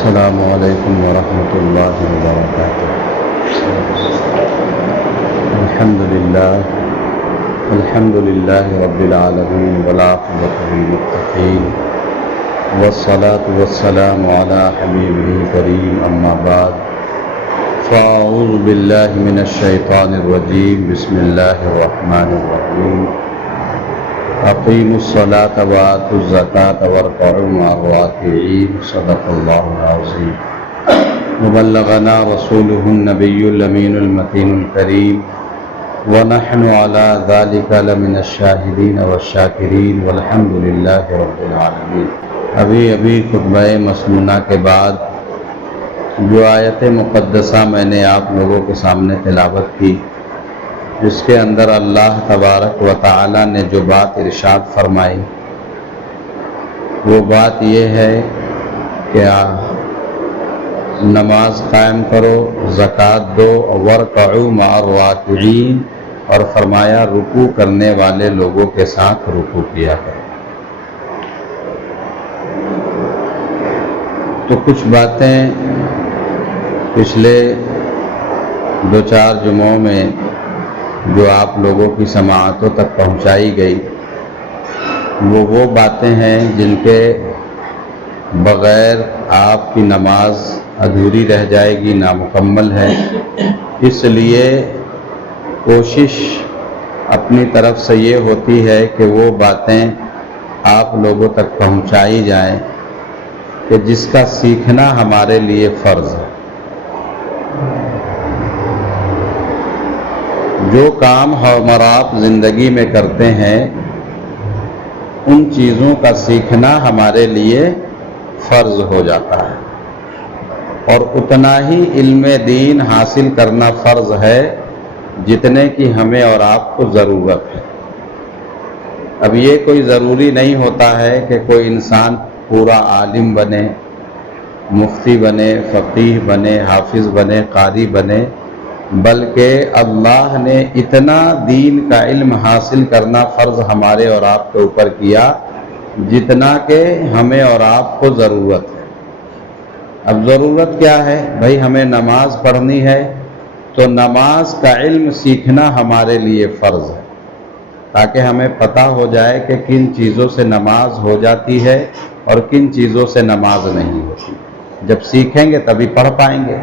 السلام علیکم ورحمۃ اللہ وبرکاتہ۔ الحمد للہ رب العالمین والعاقبۃ للمتقین والصلاة والسلام علی حبیبہ الکریم، اما بعد فاعوذ باللہ من الشیطان الرجیم، بسم اللہ الرحمن الرحیم۔ اقیموا الصلاة وآتوا الزکاة وارکعوا مع الراکعین، صدق اللہ العظیم۔ وبلغنا رسوله النبی الامین المتین الکریم، ونحن على ذلك لمن الشاہدین والشاکرین، والحمد للہ رب العالمین۔ ابھی خطبہ مسنونہ کے بعد جو آیت مقدسہ میں نے آپ لوگوں کے سامنے تلاوت کی، جس کے اندر اللہ تبارک و تعالی نے جو بات ارشاد فرمائی، وہ بات یہ ہے کہ نماز قائم کرو، زکوٰۃ دو، وارکعوا مع الراکعین، اور فرمایا رکوع کرنے والے لوگوں کے ساتھ رکوع کیا کرو۔ تو کچھ باتیں پچھلے 2-4 جمعوں میں جو آپ لوگوں کی سماعتوں تک پہنچائی گئی، وہ باتیں ہیں جن کے بغیر آپ کی نماز ادھوری رہ جائے گی، نامکمل ہے۔ اس لیے کوشش اپنی طرف سے یہ ہوتی ہے کہ وہ باتیں آپ لوگوں تک پہنچائی جائیں کہ جس کا سیکھنا ہمارے لیے فرض ہے۔ جو کام ہم اور آپ زندگی میں کرتے ہیں، ان چیزوں کا سیکھنا ہمارے لیے فرض ہو جاتا ہے، اور اتنا ہی علم دین حاصل کرنا فرض ہے جتنے کی ہمیں اور آپ کو ضرورت ہے۔ اب یہ کوئی ضروری نہیں ہوتا ہے کہ کوئی انسان پورا عالم بنے، مفتی بنے، فقیہ بنے، حافظ بنے، قاری بنے، بلکہ اللہ نے اتنا دین کا علم حاصل کرنا فرض ہمارے اور آپ کے اوپر کیا جتنا کہ ہمیں اور آپ کو ضرورت ہے۔ اب ضرورت کیا ہے؟ بھائی ہمیں نماز پڑھنی ہے، تو نماز کا علم سیکھنا ہمارے لیے فرض ہے، تاکہ ہمیں پتہ ہو جائے کہ کن چیزوں سے نماز ہو جاتی ہے اور کن چیزوں سے نماز نہیں ہوتی۔ جب سیکھیں گے تبھی پڑھ پائیں گے۔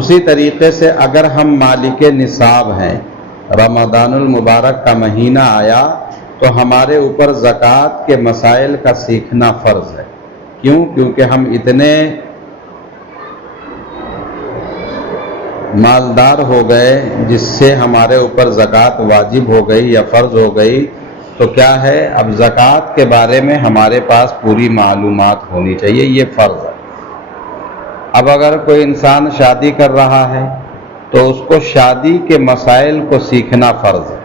اسی طریقے سے اگر ہم مالک نصاب ہیں، رمضان المبارک کا مہینہ آیا تو ہمارے اوپر زکوٰۃ کے مسائل کا سیکھنا فرض ہے۔ کیوں؟ کیونکہ ہم اتنے مالدار ہو گئے جس سے ہمارے اوپر زکوٰۃ واجب ہو گئی یا فرض ہو گئی، تو کیا ہے، اب زکوٰۃ کے بارے میں ہمارے پاس پوری معلومات ہونی چاہیے، یہ فرض ہے۔ اب اگر کوئی انسان شادی کر رہا ہے تو اس کو شادی کے مسائل کو سیکھنا فرض ہے۔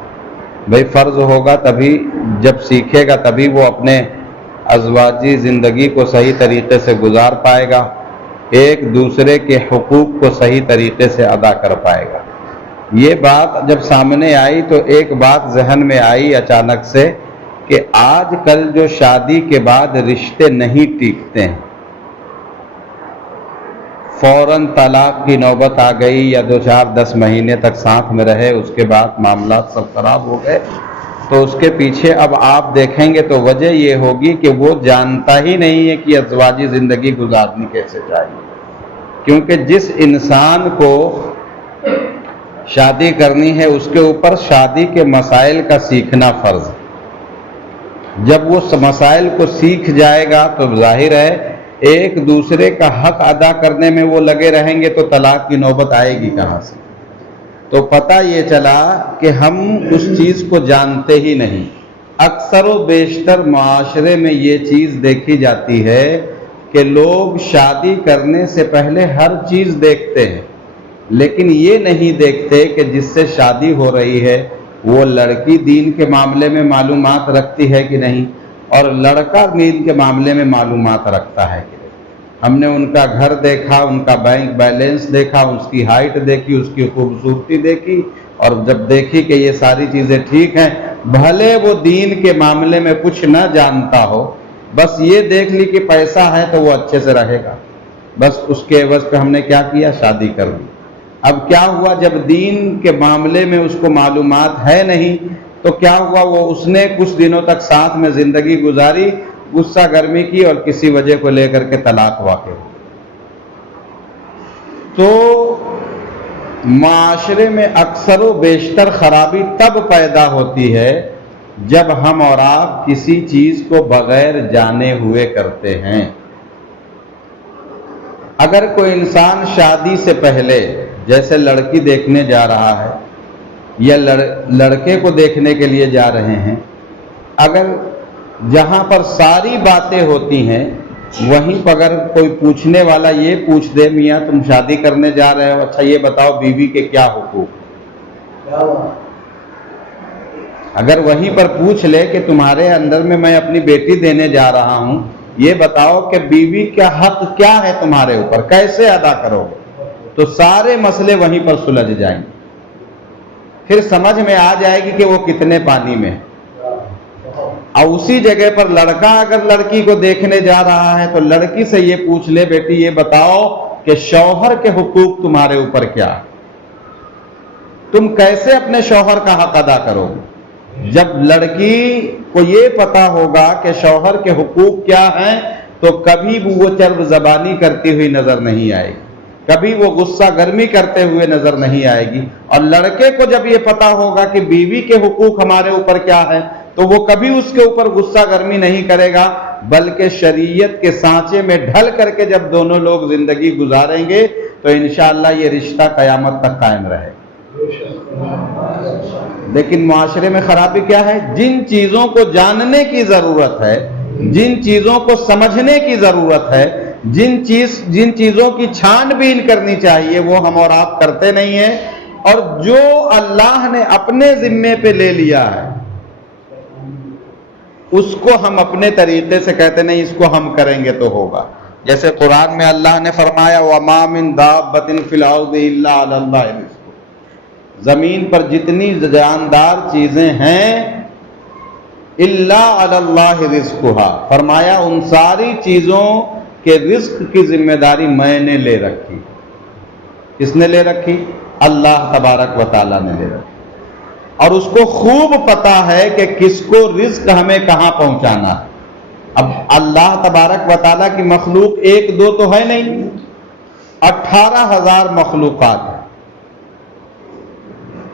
بھئی فرض ہوگا تبھی، جب سیکھے گا تبھی وہ اپنے ازواجی زندگی کو صحیح طریقے سے گزار پائے گا، ایک دوسرے کے حقوق کو صحیح طریقے سے ادا کر پائے گا۔ یہ بات جب سامنے آئی تو ایک بات ذہن میں آئی اچانک سے کہ آج کل جو شادی کے بعد رشتے نہیں ٹکتے ہیں، فوراً طلاق کی نوبت آ گئی، یا 2-4-10 مہینے تک ساتھ میں رہے، اس کے بعد معاملات سب خراب ہو گئے، تو اس کے پیچھے اب آپ دیکھیں گے تو وجہ یہ ہوگی کہ وہ جانتا ہی نہیں ہے کہ ازواجی زندگی گزارنی کیسے چاہیے۔ کیونکہ جس انسان کو شادی کرنی ہے اس کے اوپر شادی کے مسائل کا سیکھنا فرض ہے۔ جب وہ مسائل کو سیکھ جائے گا تو ظاہر ہے ایک دوسرے کا حق ادا کرنے میں وہ لگے رہیں گے تو طلاق کی نوبت آئے گی کہاں سے؟ تو پتہ یہ چلا کہ ہم اس چیز کو جانتے ہی نہیں۔ اکثر و بیشتر معاشرے میں یہ چیز دیکھی جاتی ہے کہ لوگ شادی کرنے سے پہلے ہر چیز دیکھتے ہیں، لیکن یہ نہیں دیکھتے کہ جس سے شادی ہو رہی ہے وہ لڑکی دین کے معاملے میں معلومات رکھتی ہے کہ نہیں، اور لڑکا دین کے معاملے میں معلومات رکھتا ہے کہ نہیں۔ ہم نے ان کا گھر دیکھا، ان کا بینک بیلنس دیکھا، اس کی ہائٹ دیکھی، اس کی خوبصورتی دیکھی، اور جب دیکھی کہ یہ ساری چیزیں ٹھیک ہیں، بھلے وہ دین کے معاملے میں کچھ نہ جانتا ہو، بس یہ دیکھ لی کہ پیسہ ہے تو وہ اچھے سے رہے گا، بس اس کے عوض پہ ہم نے کیا کیا؟ شادی کر دی۔ اب کیا ہوا؟ جب دین کے معاملے میں اس کو معلومات ہے نہیں تو کیا ہوا؟ وہ اس نے کچھ دنوں تک ساتھ میں زندگی گزاری، غصہ گرمی کی اور کسی وجہ کو لے کر کے طلاق واقع ہو۔ تو معاشرے میں اکثر و بیشتر خرابی تب پیدا ہوتی ہے جب ہم اور آپ کسی چیز کو بغیر جانے ہوئے کرتے ہیں۔ اگر کوئی انسان شادی سے پہلے جیسے لڑکی دیکھنے جا رہا ہے یا لڑکے کو دیکھنے کے لیے جا رہے ہیں، اگر جہاں پر ساری باتیں ہوتی ہیں وہیں پر اگر کوئی پوچھنے والا یہ پوچھ دے میاں تم شادی کرنے جا رہے ہو، اچھا یہ بتاؤ بیوی کے کیا حقوق، اگر وہیں پر پوچھ لے کہ تمہارے اندر میں اپنی بیٹی دینے جا رہا ہوں، یہ بتاؤ کہ بیوی کا حق کیا ہے تمہارے اوپر، کیسے ادا کرو گے، تو سارے مسئلے وہیں پر سلجھ جائیں گے۔ پھر سمجھ میں آ جائے گی کہ وہ کتنے پانی میں ہے۔ اور اسی جگہ پر لڑکا اگر لڑکی کو دیکھنے جا رہا ہے تو لڑکی سے یہ پوچھ لے بیٹی یہ بتاؤ کہ شوہر کے حقوق تمہارے اوپر کیا ہے، تم کیسے اپنے شوہر کا حق ادا کرو گے۔ جب لڑکی کو یہ پتا ہوگا کہ شوہر کے حقوق کیا ہیں تو کبھی بھی وہ چرب زبانی کرتی ہوئی نظر نہیں آئے گی، کبھی وہ غصہ گرمی کرتے ہوئے نظر نہیں آئے گی۔ اور لڑکے کو جب یہ پتا ہوگا کہ بیوی کے حقوق ہمارے اوپر کیا ہے تو وہ کبھی اس کے اوپر غصہ گرمی نہیں کرے گا، بلکہ شریعت کے سانچے میں ڈھل کر کے جب دونوں لوگ زندگی گزاریں گے تو انشاءاللہ یہ رشتہ قیامت تک قائم رہے۔ لیکن معاشرے میں خرابی کیا ہے؟ جن چیزوں کو جاننے کی ضرورت ہے، جن چیزوں کو سمجھنے کی ضرورت ہے، جن چیزوں کی چھان بین کرنی چاہیے وہ ہم اور آپ کرتے نہیں ہیں، اور جو اللہ نے اپنے ذمے پہ لے لیا ہے اس کو ہم اپنے طریقے سے کہتے نہیں اس کو ہم کریں گے تو ہوگا۔ جیسے قرآن میں اللہ نے فرمایا وَمَا مِن دَابَّةٍ فِي الْأَرْضِ إِلَّا عَلَى اللَّهِ رِزْقُهَا، زمین پر جتنی جاندار چیزیں ہیں إِلَّا عَلَى اللَّهِ رِزْقُهَا، فرمایا ان ساری چیزوں کے رزق کی ذمہ داری میں نے لے رکھی۔ کس نے لے رکھی؟ اللہ تبارک و تعالیٰ نے لے رکھی، اور اس کو خوب پتا ہے کہ کس کو رزق ہمیں کہاں پہنچانا ہے۔ اب اللہ تبارک و تعالیٰ کی مخلوق ایک دو تو ہے نہیں، 18,000 مخلوقات ہیں،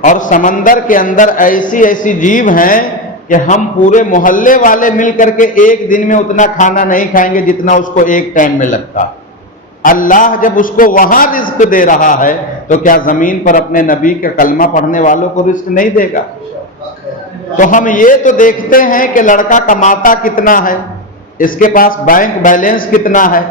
اور سمندر کے اندر ایسی جیو ہیں کہ ہم پورے محلے والے مل کر کے ایک دن میں اتنا کھانا نہیں کھائیں گے جتنا اس کو ایک ٹائم میں لگتا۔ اللہ جب اس کو وہاں رزق دے رہا ہے تو کیا زمین پر اپنے نبی کے کلمہ پڑھنے والوں کو رزق نہیں دے گا؟ تو ہم یہ تو دیکھتے ہیں کہ لڑکا کماتا کتنا ہے، اس کے پاس بینک بیلنس کتنا ہے،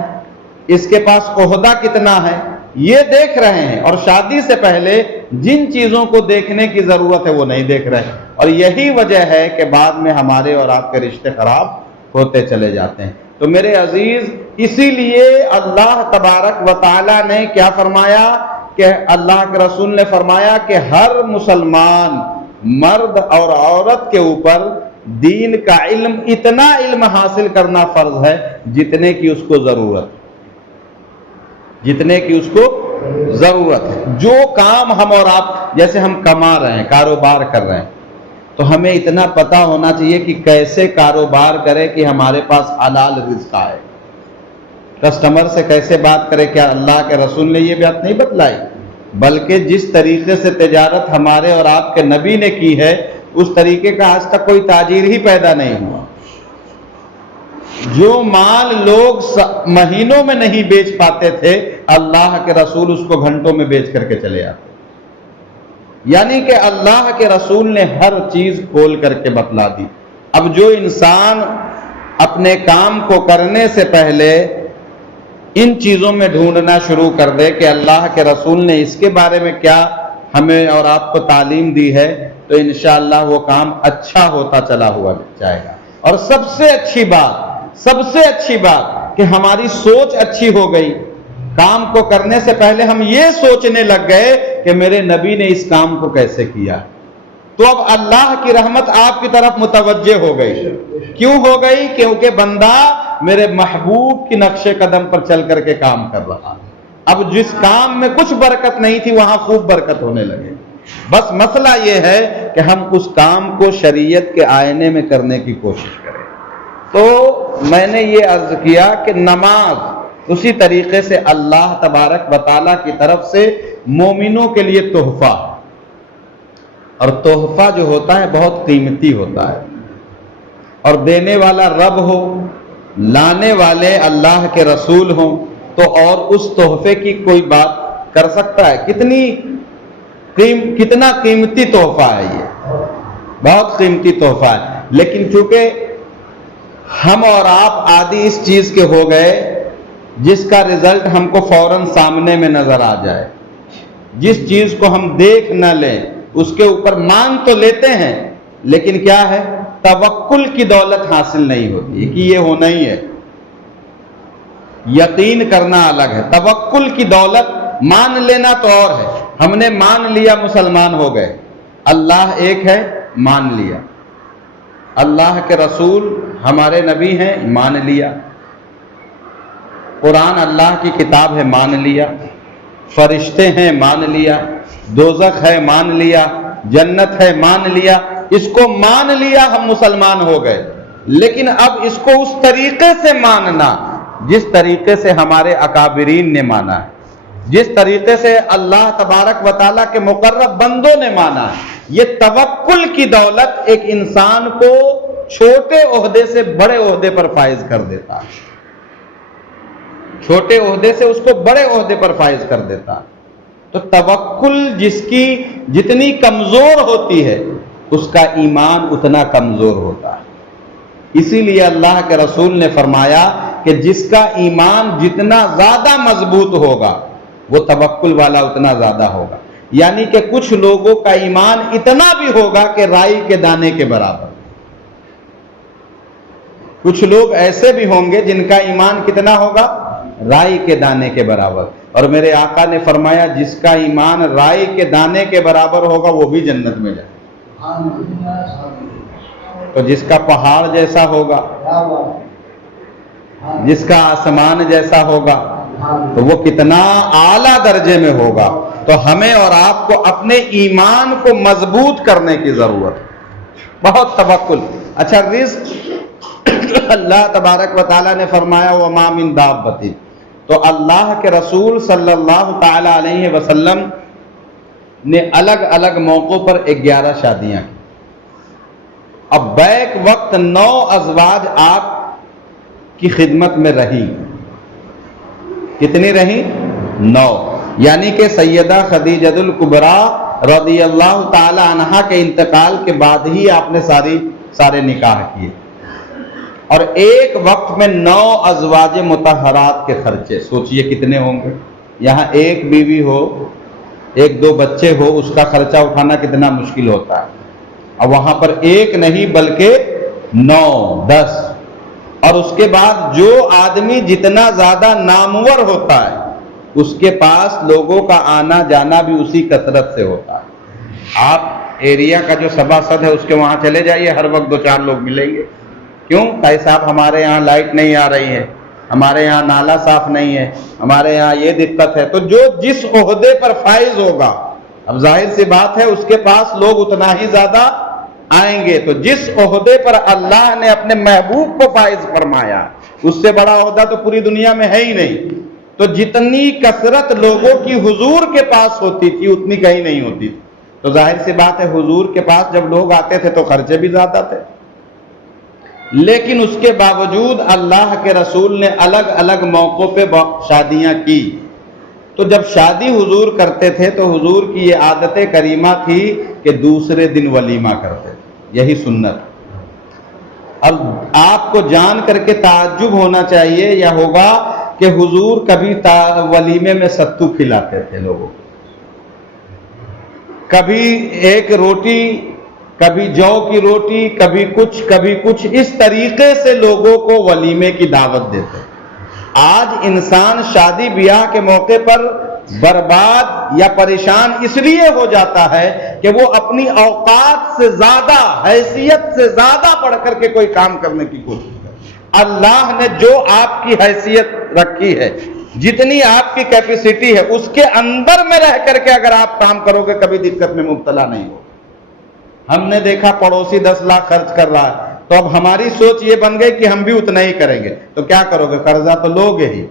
اس کے پاس عہدہ کتنا ہے، یہ دیکھ رہے ہیں، اور شادی سے پہلے جن چیزوں کو دیکھنے کی ضرورت ہے وہ نہیں دیکھ رہے ہیں، اور یہی وجہ ہے کہ بعد میں ہمارے اور آپ کے رشتے خراب ہوتے چلے جاتے ہیں۔ تو میرے عزیز، اسی لیے اللہ تبارک و تعالیٰ نے کیا فرمایا کہ اللہ کے رسول نے فرمایا کہ ہر مسلمان مرد اور عورت کے اوپر دین کا علم، اتنا علم حاصل کرنا فرض ہے جتنے کی اس کو ضرورت ہے۔ جو کام ہم اور آپ، جیسے ہم کما رہے ہیں، کاروبار کر رہے ہیں، تو ہمیں اتنا پتا ہونا چاہیے کہ کیسے کاروبار کرے کہ ہمارے پاس حلال رزق آئے، کسٹمر سے کیسے بات کرے۔ کیا اللہ کے رسول نے یہ بات نہیں بتلائی؟ بلکہ جس طریقے سے تجارت ہمارے اور آپ کے نبی نے کی ہے اس طریقے کا آج تک کوئی تاجر ہی پیدا نہیں ہوا۔ جو مال لوگ مہینوں میں نہیں بیچ پاتے تھے، اللہ کے رسول اس کو گھنٹوں میں بیچ کر کے چلے آتے۔ یعنی کہ اللہ کے رسول نے ہر چیز کھول کر کے بتلا دی۔ اب جو انسان اپنے کام کو کرنے سے پہلے ان چیزوں میں ڈھونڈنا شروع کر دے کہ اللہ کے رسول نے اس کے بارے میں کیا ہمیں اور آپ کو تعلیم دی ہے، تو انشاءاللہ وہ کام اچھا ہوتا چلا ہوا جائے گا۔ اور سب سے اچھی بات کہ ہماری سوچ اچھی ہو گئی۔ کام کو کرنے سے پہلے ہم یہ سوچنے لگ گئے کہ میرے نبی نے اس کام کو کیسے کیا، تو اب اللہ کی رحمت آپ کی طرف متوجہ ہو گئی۔ کیوں ہو گئی؟ کیونکہ بندہ میرے محبوب کی نقش قدم پر چل کر کے کام کر رہا. اب جس کام میں کچھ برکت نہیں تھی وہاں خوب برکت ہونے لگے. بس مسئلہ یہ ہے کہ ہم اس کام کو شریعت کے آئینے میں کرنے کی کوشش کریں. تو میں نے یہ عرض کیا کہ نماز اسی طریقے سے اللہ تبارک و تعالیٰ کی طرف سے مومنوں کے لیے تحفہ، اور تحفہ جو ہوتا ہے بہت قیمتی ہوتا ہے، اور دینے والا رب ہو، لانے والے اللہ کے رسول ہوں تو اور اس تحفے کی کوئی بات کر سکتا ہے؟ کتنا قیمتی تحفہ ہے، یہ بہت قیمتی تحفہ ہے. لیکن چونکہ ہم اور آپ عادی اس چیز کے ہو گئے جس کا رزلٹ ہم کو فوراً سامنے میں نظر آ جائے، جس چیز کو ہم دیکھ نہ لیں اس کے اوپر مان تو لیتے ہیں، لیکن کیا ہے، توکل کی دولت حاصل نہیں ہوتی کہ یہ ہونا ہی ہے. یقین کرنا الگ ہے، توکل کی دولت مان لینا تو اور ہے. ہم نے مان لیا مسلمان ہو گئے، اللہ ایک ہے مان لیا، اللہ کے رسول ہمارے نبی ہیں مان لیا، قرآن اللہ کی کتاب ہے مان لیا، فرشتے ہیں مان لیا، دوزخ ہے مان لیا، جنت ہے مان لیا. اس کو مان لیا ہم مسلمان ہو گئے. لیکن اب اس کو اس طریقے سے ماننا جس طریقے سے ہمارے اکابرین نے مانا ہے، جس طریقے سے اللہ تبارک و تعالیٰ کے مقرب بندوں نے مانا ہے، یہ توکل کی دولت ایک انسان کو چھوٹے عہدے سے بڑے عہدے پر فائز کر دیتا ہے، چھوٹے عہدے سے اس کو بڑے عہدے پر فائز کر دیتا ہے. تو توکل جس کی جتنی کمزور ہوتی ہے اس کا ایمان اتنا کمزور ہوتا ہے. اسی لیے اللہ کے رسول نے فرمایا کہ جس کا ایمان جتنا زیادہ مضبوط ہوگا وہ توکل والا اتنا زیادہ ہوگا. یعنی کہ کچھ لوگوں کا ایمان اتنا بھی ہوگا کہ رائی کے دانے کے برابر. کچھ لوگ ایسے بھی ہوں گے جن کا ایمان کتنا ہوگا، رائی کے دانے کے برابر. اور میرے آقا نے فرمایا جس کا ایمان رائی کے دانے کے برابر ہوگا وہ بھی جنت میں جائے. تو جس کا پہاڑ جیسا ہوگا، جس کا آسمان جیسا ہوگا، تو وہ کتنا اعلیٰ درجے میں ہوگا. تو ہمیں اور آپ کو اپنے ایمان کو مضبوط کرنے کی ضرورت ہے. بہت توکل. اچھا، رزق اللہ تبارک و تعالیٰ نے فرمایا وَمَا مِن دَابَّةٍ، تو اللہ کے رسول صلی اللہ تعالی علیہ وسلم نے الگ الگ موقعوں پر 11 شادیاں کی. اب بیک وقت 9 ازواج آپ کی خدمت میں رہی. کتنی رہی؟ 9. یعنی کہ سیدہ خدیجہ الکبریٰ رضی اللہ تعالی عنہا کے انتقال کے بعد ہی آپ نے سارے نکاح کیے. اور ایک وقت میں 9 ازواج مطہرات کے خرچے سوچئے کتنے ہوں گے. یہاں ایک بیوی ہو، 1-2 بچے ہو، اس کا خرچہ اٹھانا کتنا مشکل ہوتا ہے. اور وہاں پر ایک نہیں بلکہ 9-10. اور اس کے بعد جو آدمی جتنا زیادہ نامور ہوتا ہے اس کے پاس لوگوں کا آنا جانا بھی اسی کثرت سے ہوتا ہے. آپ ایریا کا جو سباسد ہے اس کے وہاں چلے جائیے، ہر وقت 2-4 لوگ ملیں گے. کیوں؟ بھائی صاحب ہمارے یہاں لائٹ نہیں آ رہی ہے، ہمارے یہاں نالا صاف نہیں ہے، ہمارے یہاں یہ دقت ہے. تو جو جس عہدے پر فائز ہوگا، اب ظاہر سی بات ہے اس کے پاس لوگ اتنا ہی زیادہ آئیں گے. تو جس عہدے پر اللہ نے اپنے محبوب کو فائز فرمایا اس سے بڑا عہدہ تو پوری دنیا میں ہے ہی نہیں. تو جتنی کثرت لوگوں کی حضور کے پاس ہوتی تھی اتنی کہیں نہیں ہوتی تھی. تو ظاہر سی بات ہے حضور کے پاس جب لوگ آتے تھے تو خرچے بھی زیادہ تھے. لیکن اس کے باوجود اللہ کے رسول نے الگ الگ موقعوں پہ شادیاں کی. تو جب شادی حضور کرتے تھے تو حضور کی یہ عادت کریمہ تھی کہ دوسرے دن ولیمہ کرتے تھے. یہی سنت. اور آپ کو جان کر کے تعجب ہونا چاہیے یا ہوگا کہ حضور کبھی ولیمے میں ستو کھلاتے تھے لوگوں کو. کبھی ایک روٹی، کبھی جو کی روٹی، کبھی کچھ اس طریقے سے لوگوں کو ولیمے کی دعوت دیتے. آج انسان شادی بیاہ کے موقع پر برباد یا پریشان اس لیے ہو جاتا ہے کہ وہ اپنی اوقات سے زیادہ، حیثیت سے زیادہ بڑھ کر کے کوئی کام کرنے کی کوشش کرے. اللہ نے جو آپ کی حیثیت رکھی ہے، جتنی آپ کی کیپیسٹی ہے، اس کے اندر میں رہ کر کے اگر آپ کام کرو گے کبھی دقت میں مبتلا نہیں ہو۔ ہم نے دیکھا پڑوسی 10 لاکھ خرچ کر رہا ہے، تو اب ہماری سوچ یہ بن گئی کہ ہم بھی اتنا ہی کریں گے، تو کیا کرو گے؟ قرضہ تو لوگے ہی،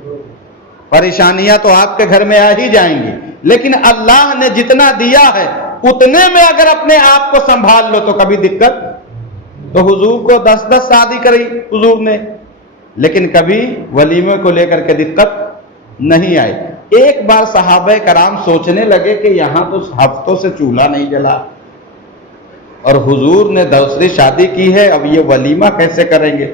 پریشانیاں تو آپ کے گھر میں آ ہی جائیں گی۔ لیکن اللہ نے جتنا دیا ہے اتنے میں اگر اپنے آپ کو سنبھال لو تو کبھی دقت۔ تو حضور کو 10 شادی کری حضور نے، لیکن کبھی ولیمے کو لے کر کے دقت نہیں آئی۔ ایک بار صحابہ کرام سوچنے لگے کہ یہاں تو ہفتوں سے چولہا نہیں جلا، اور حضور نے دوسری شادی کی ہے، اب یہ ولیمہ کیسے کریں گے؟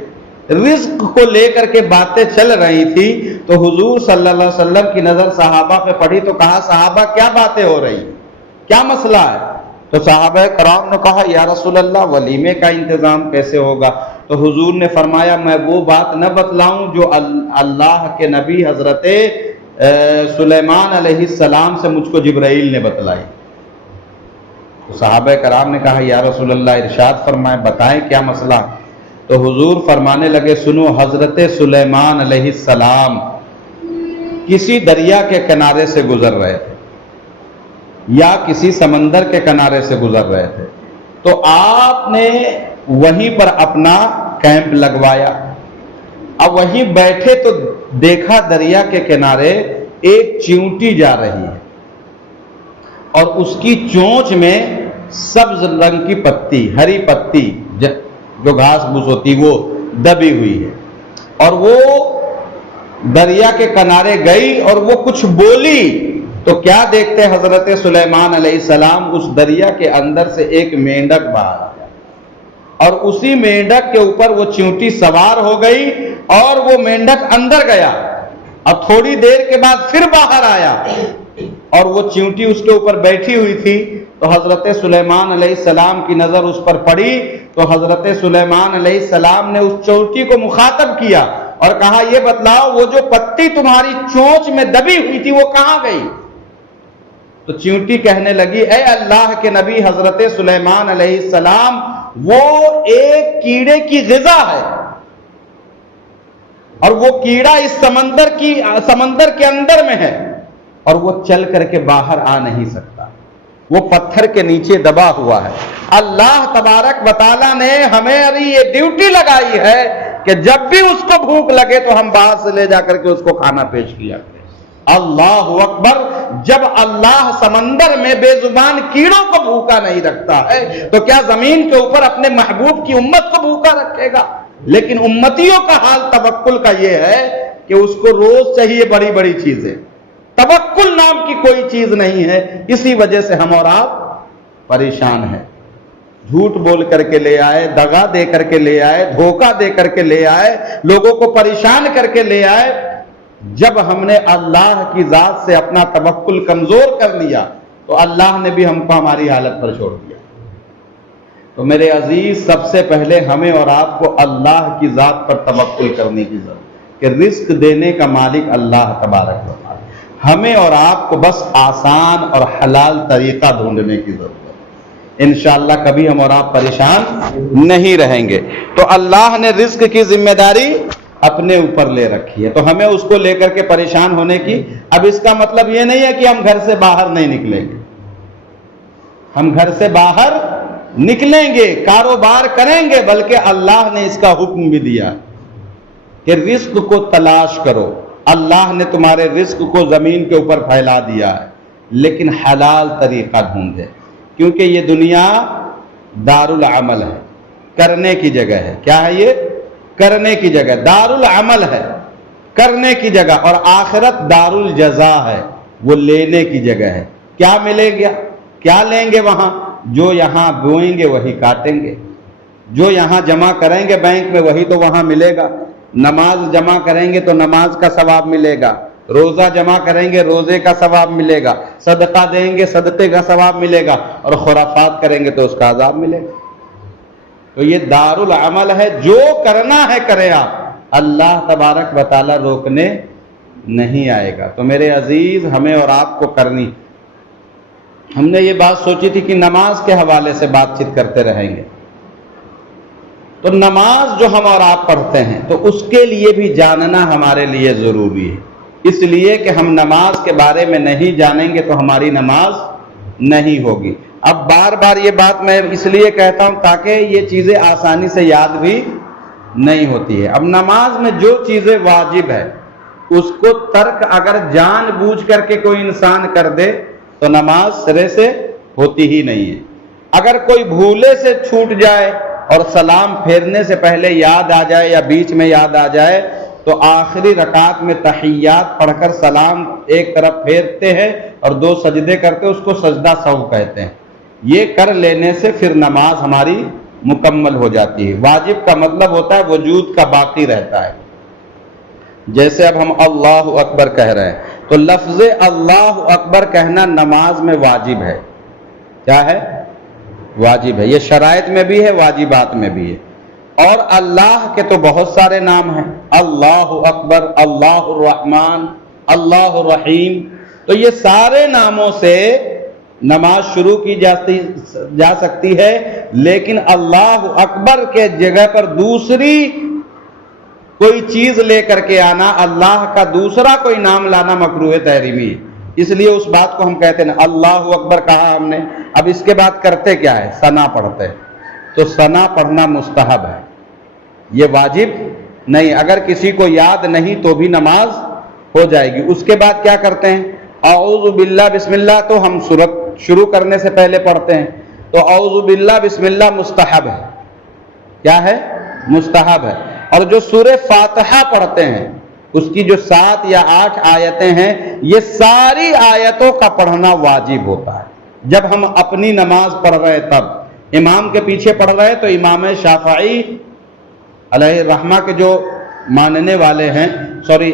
رزق کو لے کر کے باتیں چل رہی تھی، تو حضور صلی اللہ علیہ وسلم کی نظر صحابہ پہ پڑی تو کہا صحابہ کیا باتیں ہو رہی، کیا مسئلہ ہے؟ تو صحابہ کرام نے کہا یا رسول اللہ ولیمے کا انتظام کیسے ہوگا؟ تو حضور نے فرمایا میں وہ بات نہ بتلاؤں جو اللہ کے نبی حضرت سلیمان علیہ السلام سے مجھ کو جبرائیل نے بتلائی۔ تو صحابہ کرام نے کہا یا رسول اللہ ارشاد فرمائیں، بتائیں کیا مسئلہ؟ تو حضور فرمانے لگے سنو، حضرت سلیمان علیہ السلام کسی دریا کے کنارے سے گزر رہے تھے یا کسی سمندر کے کنارے سے گزر رہے تھے، تو آپ نے وہیں پر اپنا کیمپ لگوایا۔ اب وہیں بیٹھے تو دیکھا دریا کے کنارے ایک چیونٹی جا رہی ہے، اور اس کی چونچ میں سبز رنگ کی پتی، ہری پتی جو گھاس بھوس ہوتی وہ دبی ہوئی ہے، اور وہ دریا کے کنارے گئی اور وہ کچھ بولی، تو کیا دیکھتے حضرت سلیمان علیہ السلام اس دریا کے اندر سے ایک مینڈک باہر آیا، اور اسی مینڈک کے اوپر وہ چیونٹی سوار ہو گئی اور وہ مینڈک اندر گیا، اب تھوڑی دیر کے بعد پھر باہر آیا اور وہ چیونٹی اس کے اوپر بیٹھی ہوئی تھی۔ تو حضرت سلیمان علیہ السلام کی نظر اس پر پڑی، تو حضرت سلیمان علیہ السلام نے اس چیونٹی کو مخاطب کیا اور کہا یہ بتلاؤ وہ جو پتی تمہاری چونچ میں دبی ہوئی تھی وہ کہاں گئی؟ تو چیونٹی کہنے لگی اے اللہ کے نبی حضرت سلیمان علیہ السلام، وہ ایک کیڑے کی غذا ہے، اور وہ کیڑا اس سمندر کے اندر میں ہے، اور وہ چل کر کے باہر آ نہیں سکتا، وہ پتھر کے نیچے دبا ہوا ہے۔ اللہ تبارک و تعالیٰ نے ہمیں ابھی یہ ڈیوٹی لگائی ہے کہ جب بھی اس کو بھوک لگے تو ہم باہر سے لے جا کر کے اس کو کھانا پیش کیا کریں۔ اللہ اکبر! جب اللہ سمندر میں بے زبان کیڑوں کو بھوکا نہیں رکھتا ہے تو کیا زمین کے اوپر اپنے محبوب کی امت کو بھوکا رکھے گا؟ لیکن امتیوں کا حال توکل کا یہ ہے کہ اس کو روز چاہیے بڑی بڑی چیزیں، توکل نام کی کوئی چیز نہیں ہے۔ اسی وجہ سے ہم اور آپ پریشان ہیں، جھوٹ بول کر کے لے آئے، دغا دے کر کے لے آئے، دھوکہ دے کر کے لے آئے، لوگوں کو پریشان کر کے لے آئے۔ جب ہم نے اللہ کی ذات سے اپنا توکل کمزور کر لیا تو اللہ نے بھی ہم کو ہماری حالت پر چھوڑ دیا۔ تو میرے عزیز، سب سے پہلے ہمیں اور آپ کو اللہ کی ذات پر توکل کرنے کی ضرورت ہے کہ رزق دینے کا مالک اللہ تبارک و تعالی، ہمیں اور آپ کو بس آسان اور حلال طریقہ ڈھونڈنے کی ضرورت ہے۔ انشاءاللہ کبھی ہم اور آپ پریشان نہیں رہیں گے۔ تو اللہ نے رزق کی ذمہ داری اپنے اوپر لے رکھی ہے، تو ہمیں اس کو لے کر کے پریشان ہونے کی۔ اب اس کا مطلب یہ نہیں ہے کہ ہم گھر سے باہر نہیں نکلیں گے، ہم گھر سے باہر نکلیں گے، کاروبار کریں گے، بلکہ اللہ نے اس کا حکم بھی دیا کہ رزق کو تلاش کرو۔ اللہ نے تمہارے رزق کو زمین کے اوپر پھیلا دیا ہے، لیکن حلال طریقہ ڈھونڈے، کیونکہ یہ دنیا دار العمل ہے، کرنے کی جگہ ہے۔ کیا ہے یہ؟ کرنے کی جگہ، دار العمل ہے، کرنے کی جگہ، اور آخرت دار الجزا ہے، وہ لینے کی جگہ ہے۔ کیا ملے گا؟ کیا لیں گے وہاں؟ جو یہاں بوئیں گے وہی کاٹیں گے، جو یہاں جمع کریں گے بینک میں وہی تو وہاں ملے گا۔ نماز جمع کریں گے تو نماز کا ثواب ملے گا، روزہ جمع کریں گے روزے کا ثواب ملے گا، صدقہ دیں گے صدقے کا ثواب ملے گا، اور خرافات کریں گے تو اس کا عذاب ملے گا۔ تو یہ دار العمل ہے، جو کرنا ہے کرے آپ، اللہ تبارک و تعالیٰ روکنے نہیں آئے گا۔ تو میرے عزیز، ہمیں اور آپ کو کرنی، ہم نے یہ بات سوچی تھی کہ نماز کے حوالے سے بات چیت کرتے رہیں گے، تو نماز جو ہم اور آپ پڑھتے ہیں تو اس کے لیے بھی جاننا ہمارے لیے ضروری ہے، اس لیے کہ ہم نماز کے بارے میں نہیں جانیں گے تو ہماری نماز نہیں ہوگی۔ اب بار بار یہ بات میں اس لیے کہتا ہوں تاکہ یہ چیزیں آسانی سے یاد بھی نہیں ہوتی ہے۔ اب نماز میں جو چیزیں واجب ہے اس کو ترک اگر جان بوجھ کر کے کوئی انسان کر دے تو نماز سرے سے ہوتی ہی نہیں ہے۔ اگر کوئی بھولے سے چھوٹ جائے اور سلام پھیرنے سے پہلے یاد آ جائے یا بیچ میں یاد آ جائے تو آخری رکعت میں تحیات پڑھ کر سلام ایک طرف پھیرتے ہیں اور 2 سجدے کرتے ہیں، اس کو سجدہ سہو کہتے ہیں۔ یہ کر لینے سے پھر نماز ہماری مکمل ہو جاتی ہے۔ واجب کا مطلب ہوتا ہے وجود کا باقی رہتا ہے۔ جیسے اب ہم اللہ اکبر کہہ رہے ہیں تو لفظ اللہ اکبر کہنا نماز میں واجب ہے۔ کیا ہے؟ واجب ہے۔ یہ شرائط میں بھی ہے، واجبات میں بھی ہے۔ اور اللہ کے تو بہت سارے نام ہیں، اللہ اکبر، اللہ الرحمن، اللہ الرحیم، تو یہ سارے ناموں سے نماز شروع کی جا سکتی ہے، لیکن اللہ اکبر کے جگہ پر دوسری کوئی چیز لے کر کے آنا، اللہ کا دوسرا کوئی نام لانا مکروہ تحریمی ہے۔ اس لیے اس بات کو ہم کہتے ہیں اللہ اکبر کہا ہم نے، اب اس کے بعد کرتے کیا ہے؟ ثنا پڑھتے ہیں، تو ثنا پڑھنا مستحب ہے، یہ واجب نہیں۔ اگر کسی کو یاد نہیں تو بھی نماز ہو جائے گی۔ اس کے بعد کیا کرتے ہیں؟ اعوذ باللہ بسم اللہ تو ہم سورت شروع کرنے سے پہلے پڑھتے ہیں، تو اعوذ باللہ بسم اللہ مستحب ہے۔ کیا ہے؟ مستحب ہے۔ اور جو سورہ فاتحہ پڑھتے ہیں اس کی جو 7 یا 8 آیتیں ہیں، یہ ساری آیتوں کا پڑھنا واجب ہوتا ہے۔ جب ہم اپنی نماز پڑھ رہے تب امام کے پیچھے پڑھ رہے تو امام شافعی علیہ الرحمہ کے جو ماننے والے ہیں،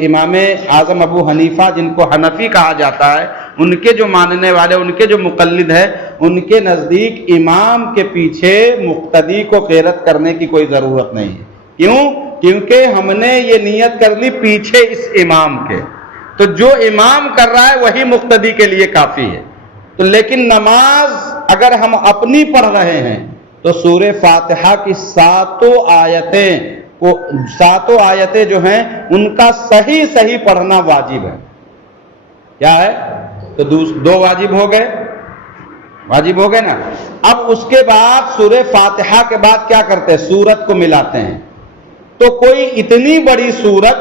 امام اعظم ابو حنیفہ جن کو حنفی کہا جاتا ہے، ان کے جو ماننے والے، ان کے جو مقلد ہیں، ان کے نزدیک امام کے پیچھے مقتدی کو قرات کرنے کی کوئی ضرورت نہیں ہے۔ کیوں؟ کیونکہ ہم نے یہ نیت کر لی پیچھے اس امام کے، تو جو امام کر رہا ہے وہی مقتدی کے لیے کافی ہے۔ تو لیکن نماز اگر ہم اپنی پڑھ رہے ہیں تو سورہ فاتحہ کی 7 آیتیں جو ہیں ان کا صحیح پڑھنا واجب ہے۔ کیا ہے؟ تو 2 واجب ہو گئے نا۔ اب اس کے بعد سورہ فاتحہ کے بعد کیا کرتے ہیں؟ سورت کو ملاتے ہیں۔ تو کوئی اتنی بڑی سورت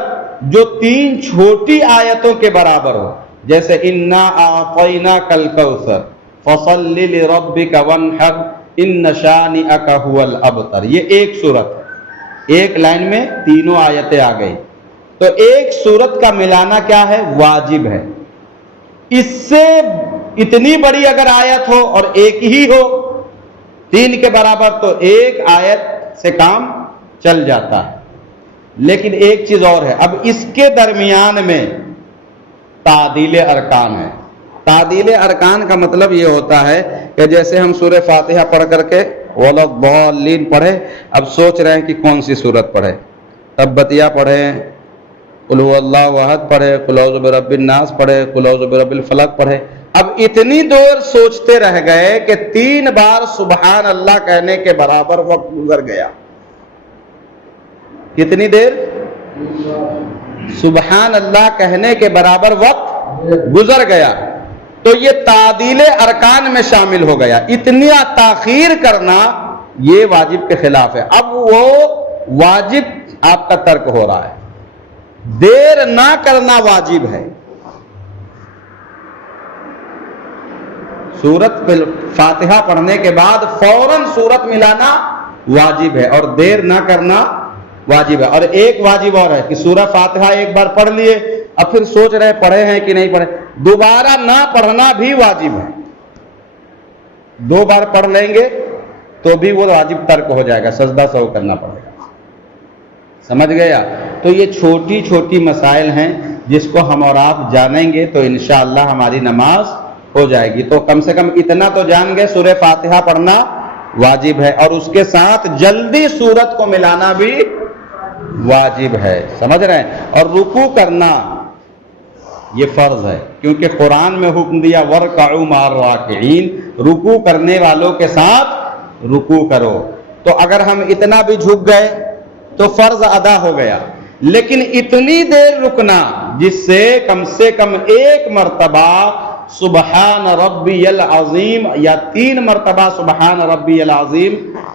جو 3 چھوٹی آیتوں کے برابر ہو، جیسے انا اعطیناک الکوثر فصل لربک وانحر ان شانئک ھو الابتر، یہ ایک سورت ہے، ایک لائن میں تینوں آیتیں آ گئی۔ تو ایک سورت کا ملانا کیا ہے؟ واجب ہے۔ اس سے اتنی بڑی اگر آیت ہو اور ایک ہی ہو 3 کے برابر تو ایک آیت سے کام چل جاتا ہے۔ لیکن ایک چیز اور ہے، اب اس کے درمیان میں تعدیل ارکان ہے۔ تعدیل ارکان کا مطلب یہ ہوتا ہے کہ جیسے ہم سورہ فاتحہ پڑھ کر کے ولا الضالین پڑھے، اب سوچ رہے ہیں کہ کون سی سورت پڑھے، تبتیہ پڑھیں، قل هو اللہ احد پڑھے، قل اعوذ برب الناس پڑھے، قل اعوذ برب الفلق پڑھے۔ اب اتنی دیر سوچتے رہ گئے کہ 3 بار سبحان اللہ کہنے کے برابر وقت گزر گیا۔ کتنی دیر؟ سبحان اللہ کہنے کے برابر وقت گزر گیا، تو یہ تعدیل ارکان میں شامل ہو گیا۔ اتنی تاخیر کرنا یہ واجب کے خلاف ہے۔ اب وہ واجب آپ کا ترک ہو رہا ہے، دیر نہ کرنا واجب ہے۔ سورت فاتحہ پڑھنے کے بعد فوراً سورت ملانا واجب ہے اور دیر نہ کرنا واجب ہے۔ اور ایک واجب اور ہے کہ سورہ فاتحہ ایک بار پڑھ لیے، اب پھر سوچ رہے پڑھے ہیں کہ نہیں پڑھے، دوبارہ نہ پڑھنا بھی واجب ہے۔ 2 بار پڑھ لیں گے تو بھی وہ واجب ترک ہو جائے گا، سجدہ سہو کرنا پڑے گا۔ سمجھ گیا؟ تو یہ چھوٹی چھوٹی مسائل ہیں جس کو ہم اور آپ جانیں گے تو انشاءاللہ ہماری نماز ہو جائے گی۔ تو کم سے کم اتنا تو جان گئے سورہ فاتحہ پڑھنا واجب ہے، اور اس کے ساتھ جلدی سورت کو ملانا بھی واجب ہے۔ سمجھ رہے ہیں؟ اور رکوع کرنا یہ فرض ہے، کیونکہ قرآن میں حکم دیا وَارْكَعُوا مَعَ الرَّاكِعِينَ، رکوع کرنے والوں کے ساتھ رکوع کرو۔ تو اگر ہم اتنا بھی جھک گئے تو فرض ادا ہو گیا، لیکن اتنی دیر رکنا جس سے کم ایک مرتبہ سبحان ربی العظیم یا 3 مرتبہ سبحان ربی العظیم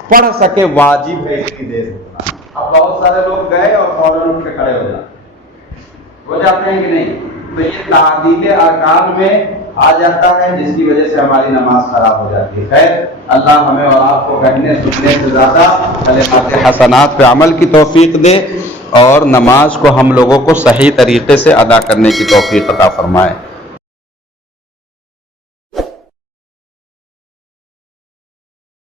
پڑھ سکے، واجب ہے اتنی دیر رکنا۔ اب بہت سارے لوگ گئے اور فوراً اٹھ کے کھڑے ہو جاتے ہیں کہ نہیں؟ تو یہ تعدیل ارکان میں آ جاتا ہے، جس کی وجہ سے ہماری نماز خراب ہو جاتی ہے۔ خیر، اللہ ہمیں اور آپ کو کہنے سننے سے زیادہ کلمات حسنات پہ عمل کی توفیق دے، اور نماز کو ہم لوگوں کو صحیح طریقے سے ادا کرنے کی توفیق عطا فرمائے۔